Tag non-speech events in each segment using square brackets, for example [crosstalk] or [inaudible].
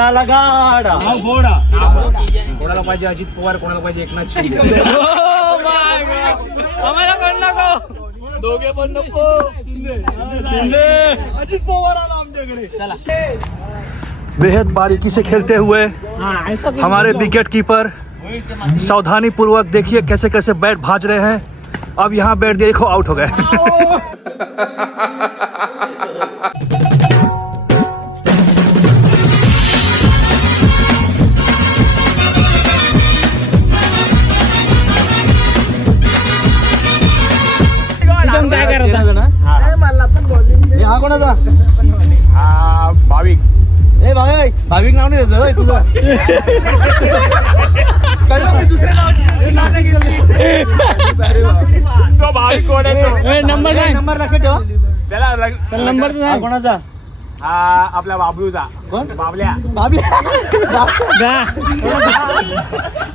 आला गाडा गोडा कोणाला पाहिजे अजित पवार कोणाला पाहिजे एकनाथ शिंदे? [laughs] आम्हाला कोण नको. दोघे पण नको. अजित पवार आला आमच्याकडे. बेहद बारीकी से खेलते हुए हमारे विकेट कीपर सावधानी पूर्वक देखिए कैसे कैसे बैट भाज रहे हैं। अब यहाँ बैट दिया देखो आउट हो गए। [laughs] हा कोणाचा भाविक ए भाविक भाविक नाव नाही त्याचं तुझं कळलं मी नाव. तो भाविक कोण आहे नंबर काय नंबर लक्षात ठेवा त्याला लग- तर नंबर तर हा सांग. कोणाचा हा आपल्या बाबलूचा कोण? बाबल्या बाबल्या जा.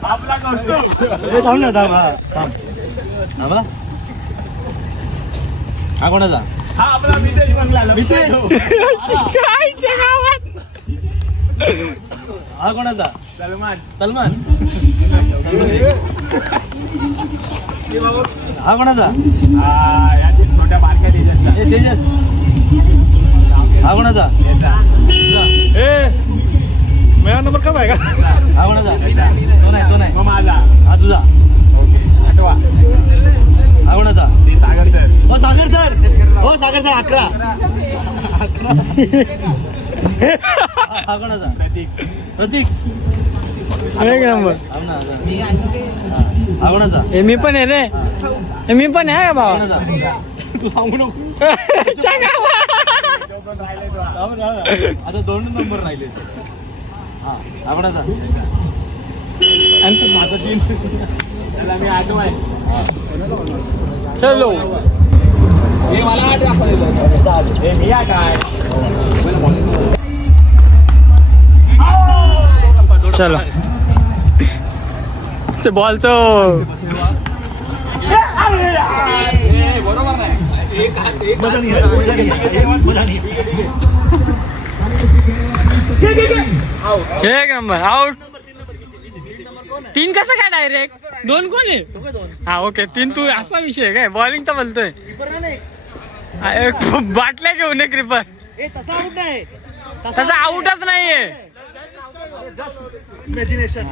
आपला कौस्तुभ. ए, थांब ना थांब हा थांब हा बा. हा कोणाचा हा आपला मितेश बंगला मितेश. आईच्या गावात. हा कोणाचा? सलमान. सलमान. हा कोणाचा? हा, छोट्या बारक्या. ए तेजस. हा कोणाचा? मेरा नंबर कब आएगा हा कोणाचा? तो नाही तो नाही. तो माझा. हा तुझा आठवा हा कोणाचा ते सागर सर हो सागर सर हो सागर सर अकरा. प्रतीक एक नंबर. मी पण आहे रे. हे मी पण आहे का भावा? तू सांगू नको आता दोन नंबर राहिले. माझा तीन त्याला मी आठवा आहे चलो. हे हे चलो. ते बॉलचं एक नंबर आउट तीन कसं काय डायरेक्ट दोन कोण आहे? हा ओके. तीन तू असा विषय आहे काय? बॉलिंगचा बोलतोय हा, एक बाटल्या घेऊन एक क्रिपर तसा आउटच नाहीये. इमॅजिनेशन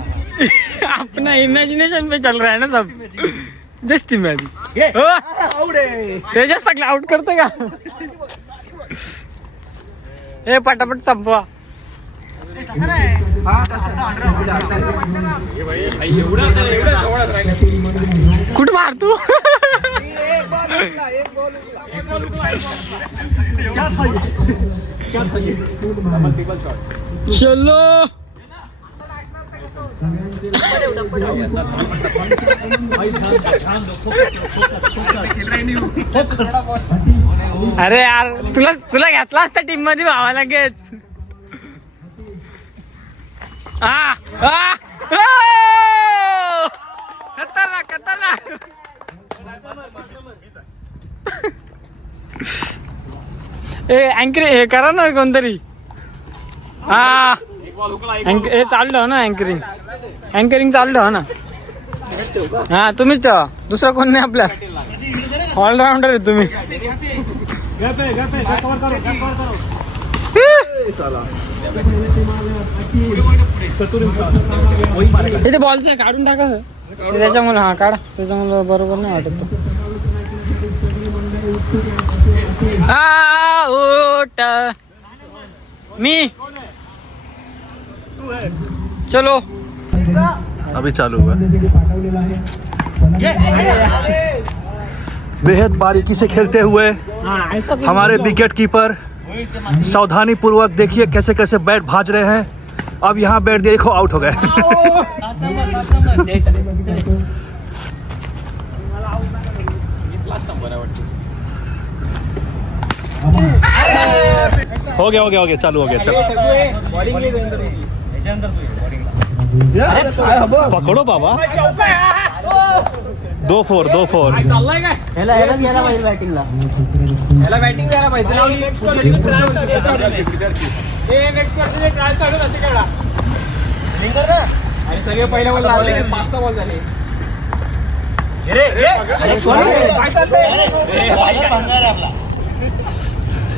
अपना इमेजिनेशन पे चल रहा है ना सब. जस्ट इमेजिन तेजस सगळं आउट करते का? [laughs] हे पटापट संपवा. कुठं मारतो चलो अरे यार तुला तुला घेतला असता टीममध्ये भावा लगेच खतरनाक खतरनाक. ए अँकर हे करा ना कोणतरी. हा. हे चाललं हो ना अँकरिंग अँकरिंग चाललं हो ना. हा तुम्हीच तेव्हा दुसरं कोण नाही आपल्या ऑलराऊंडर आहे तुम्ही. इथे बॉलचं काढून टाका. ते त्याच्यामुळे हा काढा त्याच्यामुळे बरोबर नाही वाटत तो। आउट मी। चलो। अभी चालू हुआ। बेहद बारीकी से खेलते हुए हमारे विकेट कीपर सावधानी पूर्वक देखिए कैसे कैसे बैट भाज रहे हैं। अब यहाँ बैठ दिया देखो आउट हो गए। हो गया हो गया हो गया, चालू हो गया, चलो। पकड़ो बाबा। दो फोर दो फोर बॅटिंग पाहिजे नेक्स्ट पर्सन ट्राय चालू असे करा. आणि सगळे पहिल्या बॉल लागले. पाच सहा बॉल झाले.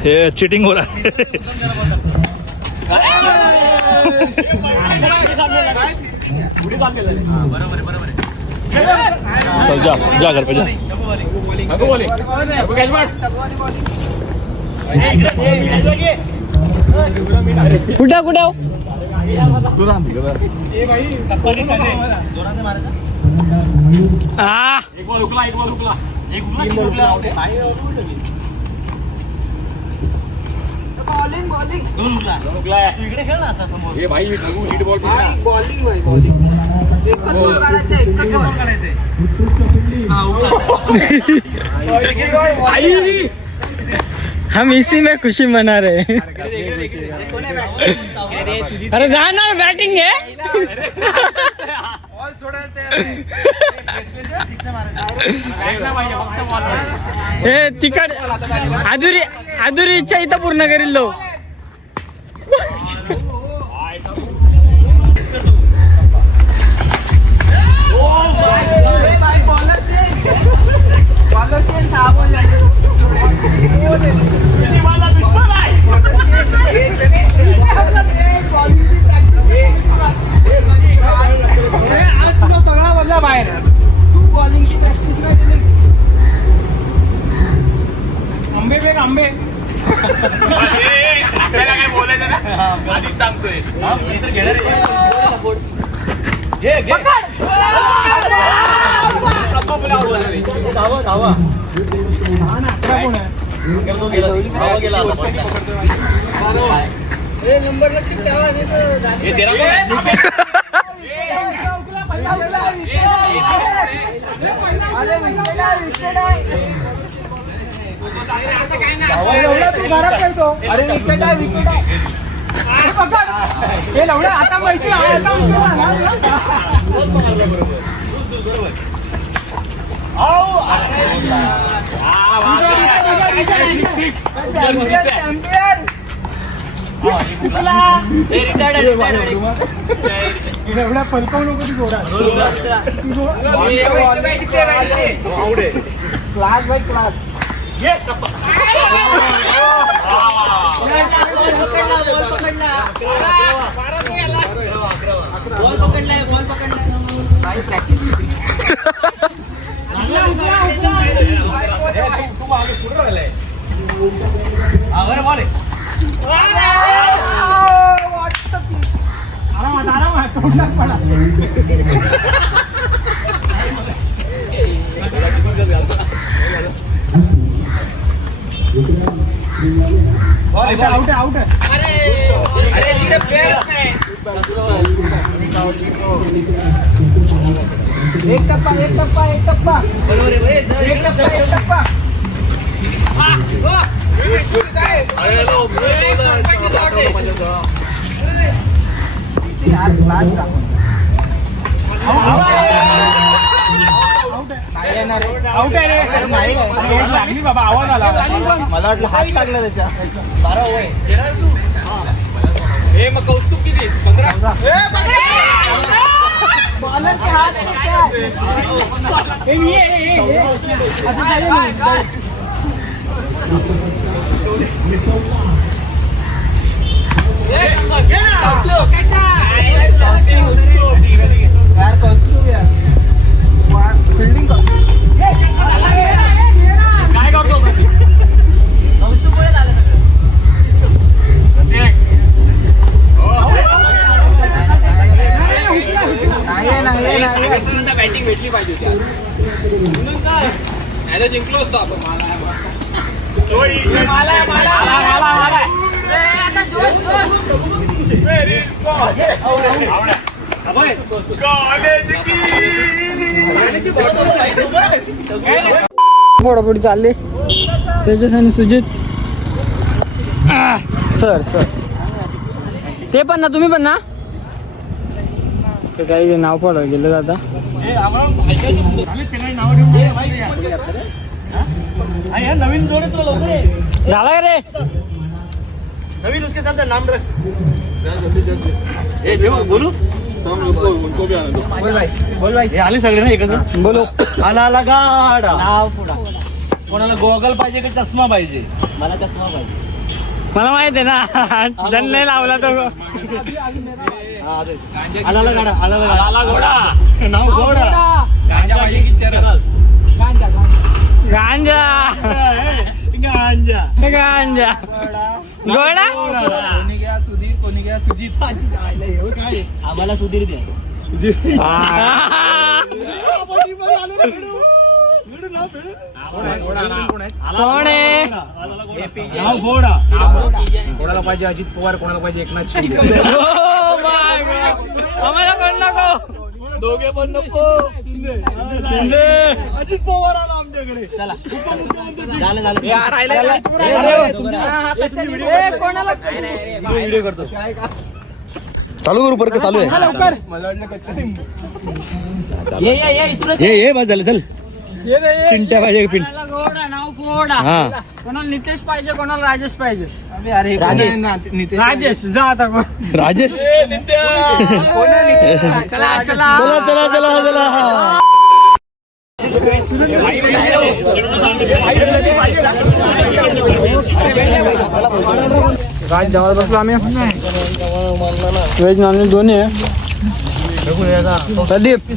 ये चीटिंग हो रहा है. चल जा जा घर पे जा. अगो बोले अगो कॅच मार कुठं कुठं? आ. एक बॉल हुकला एक बॉल हुकला हुकला इकडे खेळ ना असा समोर हे बॉल बॉलिंग भाई बॉलिंग एकच बॉल काढायचा एकच बॉल काढायचे हम इसी में खुशी मना रहे हैं। अरे जा ना बैटिंग है। हे। तिकड आधुरी आधुरी इच्छा इथं पूर्ण करील लो। आंबे आपल्याला काय बोलायचं ना आधीच सांगतोय. धावा धावा. गेला अरे विकेट आहे विकेट आहे हे लवडा आता माहिती एवढा पलकवू नको ती जोरात क्लास बाय क्लास आरामात आरामात तोंडात पडा आउट आहे आउट आहे एक टप्पा एक टप्पा एक टप्पा बरोबर आहे एक टप्पा एक टप्पा यार क्लास दाखव काय येणार आहे? आउट आहे रे. अरे नाही आहे. गेट लागली बाबा आवाज आला. मला वाटलं हात लागला त्याच्या. बारा होय हे. मग कौतुक किती? पंधरा? बॉलरचे हात कुठे आहेत? ए, ये, ये, ये, ये. असं चालेल नाही. यार कौस्तुभ यार. फिल्डिंग काय करतो आहे. बॅटिंग भेटली पाहिजे. म्हणून काय नाही जिंकलो असतो आपण. मला मला मला मला पोडापोडी चालले. तेजस आणि सुजित सर सर. ते पण ना तुम्ही पण ना? ते काही नाव पड गेलं आता. नवीन जोडे झाला का रे? नवीन उसके साथ नाम रख. बोलू? आले सगळे ना एकत्र बोलो आला आला गाडा कोणाला गोगल पाहिजे का चष्मा पाहिजे? मला चष्मा पाहिजे. मला माहीत आहे ना जण नाही लावला तो. आला आला गाडा. आला आला घोडा. नाव घोडा. गांजा गांजा. गांजा. गोडा आम्हाला सुधीर द्या. कोण आहे? नाव घोडा. कोणाला पाहिजे अजित पवार कोणाला पाहिजे एकनाथ शिंदे? [laughs] Oh. आम्हाला कोण नको. दोघे पण नको. शिंदे. अजित पवार आला. चला. व्हिडिओ करतो. चालू करू का चालू आहे. लवकर. ये ये बस झालं चल. चिंट्या पाहिजे पिंट. कोणाला गोडा नाव गोडा हा. कोणाला नितेश पाहिजे कोणाला राजेश पाहिजे. राजेश. जा आता. राजेश. चला चला चला चला चला. बसलो आम्ही व्हेज नॉनव्हेज दोन्ही आहे प्रदीप